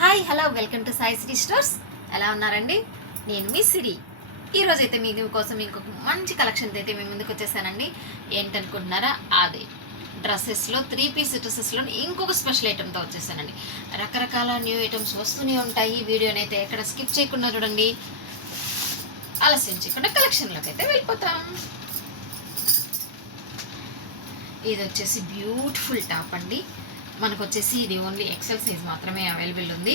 Hi hello welcome to Sai city stores. ఎలా ఉన్నారండి? నేను మీ సిరి. ఈరోజు అయితే మీకోసం ఇంకొక మంచి కలెక్షన్ అయితే మీ ముందుకు వచ్చేసానండి. ఏంటనుకుంటున్నారా? అదే డ్రెస్సెస్లో 3 పీస్ డ్రెస్సెస్లో ఇంకొక స్పెషల్ ఐటెంతో వచ్చేసానండి. రకరకాల న్యూ ఐటమ్స్ వస్తూనే ఉంటాయి. వీడియోని అయితే ఎక్కడ స్కిప్ చేయకుండా చూడండి. ఆలస్యం చేయకుండా కలెక్షన్లోకి అయితే వెళ్ళిపోతాం. ఇది వచ్చేసి బ్యూటిఫుల్ టాప్ అండి. మనకు వచ్చేసి ఇది ఓన్లీ ఎక్సెల్ సైజ్ మాత్రమే అవైలబుల్ ఉంది.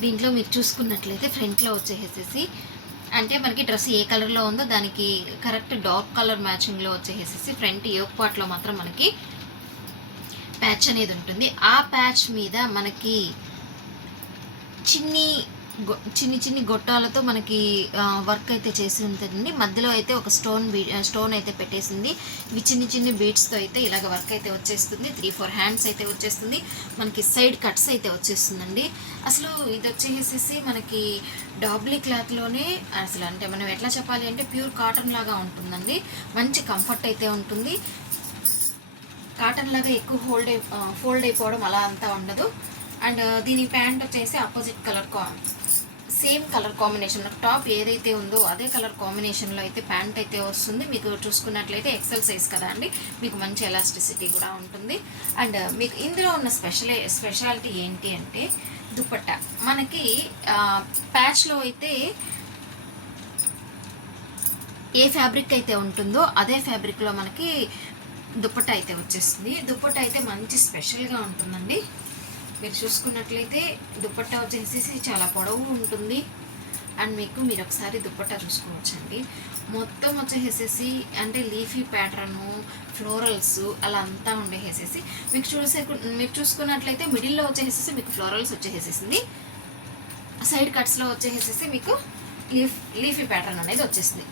దీంట్లో మీరు చూసుకున్నట్లయితే ఫ్రంట్లో వచ్చేసేసి అంటే మనకి డ్రెస్ ఏ కలర్లో ఉందో దానికి కరెక్ట్ డార్క్ కలర్ మ్యాచింగ్లో వచ్చేసేసి ఫ్రంట్ యోక్ పార్ట్లో మాత్రం మనకి ప్యాచ్ అనేది ఉంటుంది. ఆ ప్యాచ్ మీద మనకి చిన్ని గొట్టాలతో మనకి వర్క్ అయితే చేసి ఉంటుందండి. మధ్యలో అయితే ఒక స్టోన్ అయితే పెట్టేసింది. ఇవి చిన్ని బీడ్స్తో అయితే ఇలాగ వర్క్ అయితే వచ్చేస్తుంది. 3-4 హ్యాండ్స్ అయితే వచ్చేస్తుంది. మనకి సైడ్ కట్స్ అయితే వచ్చేస్తుందండి. అసలు ఇది వచ్చేసేసి మనకి డాబ్లీ క్లాత్లోనే అసలు అంటే మనం ఎట్లా చెప్పాలి అంటే ప్యూర్ కాటన్ లాగా ఉంటుందండి. మంచి కంఫర్ట్ అయితే ఉంటుంది. కాటన్ లాగా ఎక్కువ ఫోల్డ్ అయిపోవడం అలా అంతా ఉండదు. అండ్ దీని ప్యాంట్ వచ్చేసి opposite colour same colour combination top ఏదైతే ఉందో అదే కలర్ కాంబినేషన్లో అయితే ప్యాంట్ అయితే వస్తుంది. మీకు చూసుకున్నట్లయితే ఎక్సెల్ సైజ్ కదా అండి, మీకు మంచి ఎలాస్టిసిటీ కూడా ఉంటుంది. అండ్ మీకు ఇందులో ఉన్న స్పెషాలిటీ ఏంటి అంటే దుపట్టా. మనకి ప్యాచ్లో అయితే ఏ ఫ్యాబ్రిక్ అయితే ఉంటుందో అదే ఫ్యాబ్రిక్లో మనకి దుపట్టా అయితే వచ్చేస్తుంది. దుపట్టా అయితే మంచి స్పెషల్గా ఉంటుందండి. మీరు చూసుకున్నట్లయితే దుపట్టా వచ్చేసి చాలా పొడవు ఉంటుంది. అండ్ మీరు ఒకసారి దుపట్టా చూసుకోవచ్చండి. మొత్తం వచ్చేసేసి అంటే లీఫీ ప్యాటర్ను, ఫ్లోరల్స్ అలా అంతా ఉండేసేసి మీరు చూసుకున్నట్లయితే మిడిల్లో వచ్చేసేసి మీకు ఫ్లోరల్స్ వచ్చేసేసింది. సైడ్ కట్స్లో వచ్చేసేసి మీకు లీఫీ ప్యాటర్న్ అనేది వచ్చేసింది.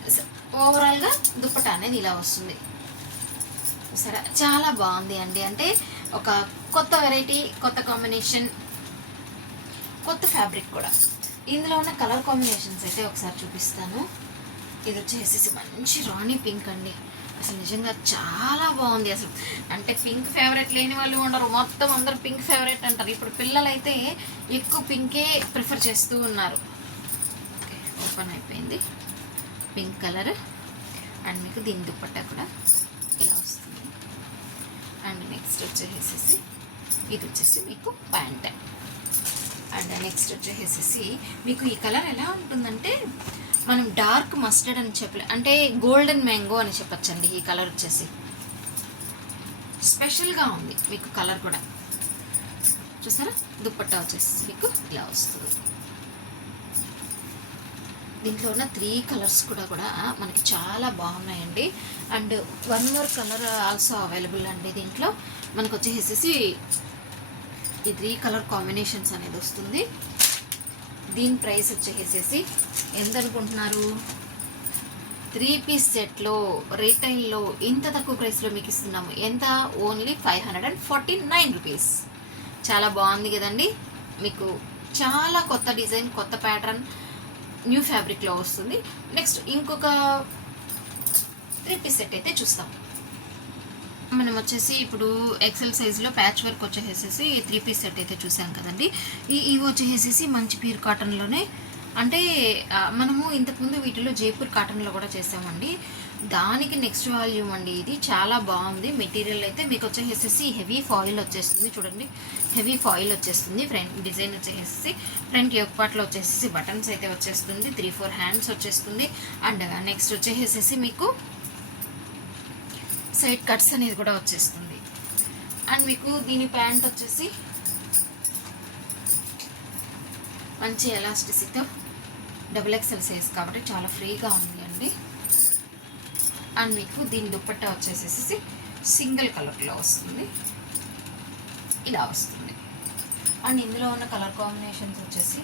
ఓవరాల్గా దుపట్టా అనేది ఇలా వస్తుంది. సరే, చాలా బాగుంది అండి. అంటే ఒక కొత్త వెరైటీ, కొత్త కాంబినేషన్, కొత్త ఫ్యాబ్రిక్ కూడా. ఇందులో ఉన్న కలర్ కాంబినేషన్స్ అయితే ఒకసారి చూపిస్తాను. ఇది వచ్చేసి మంచి రాణి పింక్ అండి. అసలు నిజంగా చాలా బాగుంది. అసలు అంటే పింక్ ఫేవరెట్ లేని వాళ్ళు ఉండరు, మొత్తం అందరు పింక్ ఫేవరెట్ అంటారు. ఇప్పుడు పిల్లలు అయితే ఎక్కువ పింకే ప్రిఫర్ చేస్తూ ఉన్నారు. ఓకే, ఓపెన్ అయిపోయింది. Pink colour. అండ్ మీకు దీని దుపట్టా కూడా ఇలా వస్తుంది. అండ్ నెక్స్ట్ వచ్చేసేసి ఇది వచ్చేసి మీకు ప్యాంట్. అండ్ నెక్స్ట్ వచ్చేసేసి మీకు ఈ కలర్ ఎలా ఉంటుందంటే మనం డార్క్ మస్టర్డ్ అని చెప్పలే, అంటే గోల్డెన్ మ్యాంగో అని చెప్పచ్చండి. ఈ కలర్ వచ్చేసి స్పెషల్గా ఉంది. మీకు కలర్ కూడా చూసారా? దుపట్టా వచ్చేసి మీకు ఇలా వస్తుంది. దీంట్లో ఉన్న 3 కలర్స్ కూడా మనకి చాలా బాగున్నాయండి. And 1 more colour also available అండి. దీంట్లో మనకు వచ్చేసేసి ఈ 3 కలర్ కాంబినేషన్స్ అనేది వస్తుంది. దీని ప్రైస్ వచ్చేసేసి ఎంత అనుకుంటున్నారు? 3 పీస్ సెట్లో రీటైల్లో ఇంత తక్కువ ప్రైస్లో మీకు ఇస్తున్నాము. ఎంత? Only 549 rupees. చాలా బాగుంది కదండి. మీకు చాలా కొత్త డిజైన్, కొత్త ప్యాటర్న్, న్యూ ఫ్యాబ్రిక్లో వస్తుంది. నెక్స్ట్ ఇంకొక 3 పీస్ సెట్ అయితే చూస్తాం. మనం వచ్చేసి ఇప్పుడు ఎక్సెల్ సైజ్లో ప్యాచ్ వర్క్ వచ్చేసేసి 3 పీస్ సెట్ అయితే చూసాం కదండి. ఇవి వచ్చేసేసి మంచి ప్యూర్ కాటన్లోనే, అంటే మనము ఇంతకుముందు వీటిలో జైపూర్ కాటన్లో కూడా చేసామండి. దానికి నెక్స్ట్ వాల్యూమ్ అండి. ఇది చాలా బాగుంది. మెటీరియల్ అయితే మీకు వచ్చేసేసి హెవీ ఫాయిల్ వచ్చేస్తుంది. చూడండి, హెవీ ఫాయిల్ వచ్చేస్తుంది. ఫ్రంట్ డిజైన్ వచ్చేసేసి ఫ్రంట్ యోక్ పార్ట్లో వచ్చేసి బటన్స్ అయితే వచ్చేస్తుంది. 3-4 హ్యాండ్స్ వచ్చేస్తుంది. అండ్ నెక్స్ట్ వచ్చేసేసి మీకు సైడ్ కట్స్ అనేది కూడా వచ్చేస్తుంది. అండ్ మీకు దీని ప్యాంట్ వచ్చేసి మంచి ఎలాస్టిసిటీతో XXL సైజ్ కాబట్టి చాలా ఫ్రీగా ఉంది అండి. అండ్ మీకు దీని దుపట్టా వచ్చేసేసి సింగిల్ కలర్లో వస్తుంది. ఇలా వస్తుంది. అండ్ ఇందులో ఉన్న కలర్ కాంబినేషన్స్ వచ్చేసి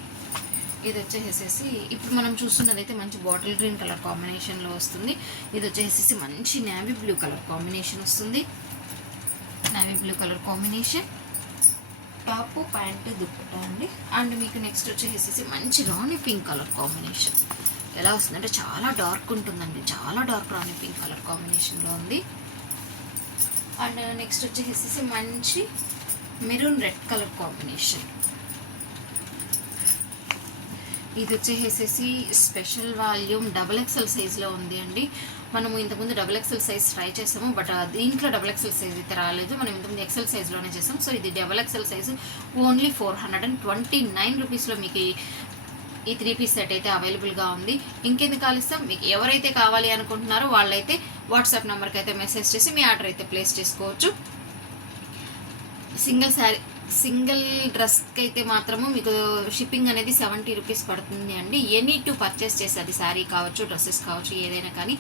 ఇది వచ్చేసేసి ఇప్పుడు మనం చూస్తున్నదైతే మంచి బాటిల్ గ్రీన్ కలర్ కాంబినేషన్లో వస్తుంది. ఇది వచ్చేసేసి మంచి నేవీ బ్లూ కలర్ కాంబినేషన్ వస్తుంది. Navy blue colour combination top, pant, dupatta అండి. అండ్ మీకు నెక్స్ట్ వచ్చేసేసి మంచి రాణి పింక్ కలర్ కాంబినేషన్ ఎలా వస్తుందంటే చాలా డార్క్ ఉంటుందండి. చాలా డార్క్ రాణి పింక్ కలర్ కాంబినేషన్లో ఉంది. అండ్ నెక్స్ట్ వచ్చేసేసి మంచి మెరూన్ రెడ్ కలర్ కాంబినేషన్. ఇది వచ్చేసేసి స్పెషల్ వాల్యూమ్ XXL సైజ్లో ఉంది అండి. మనము ఇంతకుముందు XXL సైజ్ ట్రై చేసాము, బట్ దీంట్లో XXL సైజ్ అయితే రాలేదు. మనం ఇంతకుముందు ఎక్సెల్ సైజ్లోనే చేసాం. సో ఇది XXL సైజు ఓన్లీ 429 రూపీస్లో మీకు ఈ 3 పీస్ సెట్ అయితే అవైలబుల్గా ఉంది. ఇంకెందుకు ఆలస్యం, మీకు ఎవరైతే కావాలి అనుకుంటున్నారో వాళ్ళైతే వాట్సాప్ నెంబర్కి అయితే మెసేజ్ చేసి మీ ఆర్డర్ అయితే ప్లేస్ చేసుకోవచ్చు. సింగిల్ డ్రెస్కి అయితే మాత్రము మీకు షిప్పింగ్ అనేది 70 రూపీస్ పడుతుంది అండి. ఎనీ టు పర్చేస్ చేసి, అది శారీ కావచ్చు, డ్రెస్సెస్ కావచ్చు, ఏదైనా కానీ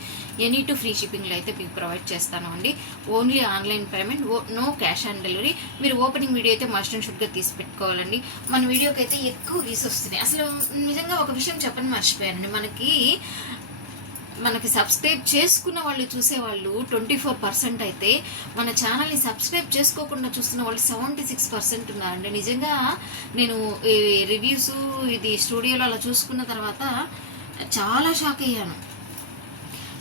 ఎనీ టు ఫ్రీ షిప్పింగ్లో అయితే మీకు ప్రొవైడ్ చేస్తాను అండి. Only online payment, no cash on delivery. మీరు ఓపెనింగ్ వీడియో అయితే మస్ట్ అండ్ షుడ్గా తీసి పెట్టుకోవాలండి. మన వీడియోకి అయితే ఎక్కువ వ్యూస్ వస్తున్నాయి. అసలు నిజంగా ఒక విషయం చెప్పని మర్చిపోయానండి, మనకి సబ్స్క్రైబ్ చేసుకున్న వాళ్ళు, చూసేవాళ్ళు 24% అయితే మన ఛానల్ని సబ్స్క్రైబ్ చేసుకోకుండా చూస్తున్న వాళ్ళు 76% ఉన్నారండి. నిజంగా నేను ఈ రివ్యూస్ ఇది స్టూడియోలో అలా చూసుకున్న తర్వాత చాలా షాక్ అయ్యాను.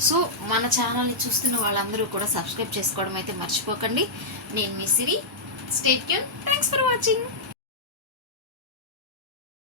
సో మన ఛానల్ని చూస్తున్న వాళ్ళందరూ కూడా సబ్స్క్రైబ్ చేసుకోవడం అయితే మర్చిపోకండి. నేను మీ Siri. Stay tune. Thanks for watching.